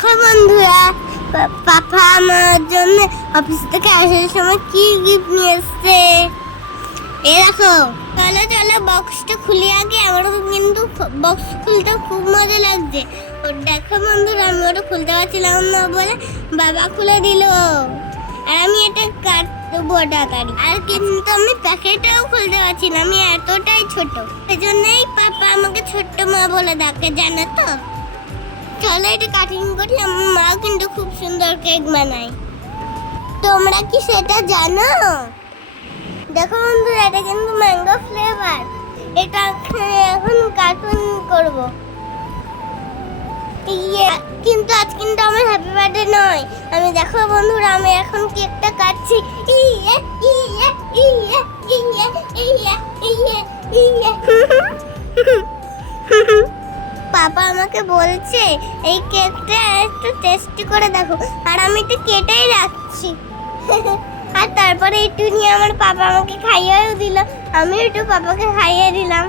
দেখো বন্ধুরা, পাপা আমার জন্য অফিস থেকে আসার সময় কি গিফট নিয়ে এসছে। এই দেখো, চলো চলো বক্সটা খুলে আগে। আমারও কিন্তু বক্স খুলতে খুব মজা লাগছে। ওর দেখো বন্ধুরা, আমি ওটা খুলতে পারছিলাম না বলে বাবা খুলে দিল, আর আমি এটা কাটবো তাড়াতাড়ি। আর কিন্তু আমি প্যাকেটটাও খুলতে পারছি না, আমি এতটাই ছোট। সেজন্যই পাপা আমাকে ছোট্ট মা বলে ডাকে, জানো তো। চলো এটা কাটিং করি। আমার মা কিন্তু খুব সুন্দর কেক বানায়, তোমরা কি সেটা জানো? দেখো বন্ধুরা, এটা কিন্তু ম্যাঙ্গো ফ্লেভার। এটা এখন কার্টুন করব। কিন্তু আজ কিন্তু আমার হ্যাপি বার্থডে নয়। আমি দেখো বন্ধুরা, আমি এখন কেকটা কাটছি। ইয়ে ইয়ে ইয়ে ইয়ে ইয়ে ইয়ে ইয়ে। পাপা আমাকে বলছে এই কেকটা একটু টেস্টি করে দেখো, আর আমি এটা কেটেই রাখছি। আর তারপরে একটু নিয়ে আমার পাপা আমাকে খাইয়েও দিল, আমি একটু পাপাকে খাইয়ে দিলাম।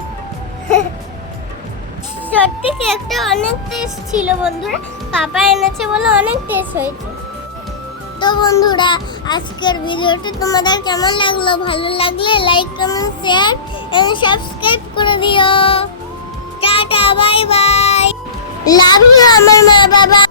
সত্যি কেকটা অনেক টেস্ট ছিল বন্ধুরা, পাপা এনেছে বলে অনেক টেস্ট হয়েছে। তো বন্ধুরা, আজকের ভিডিওটা তোমাদের কেমন লাগলো? ভালো লাগলে লাইক, কমেন্ট, শেয়ার এবং সাবস্ক্রাইব করে দিও। Tata, bye bye, love you আমার মা বাবা।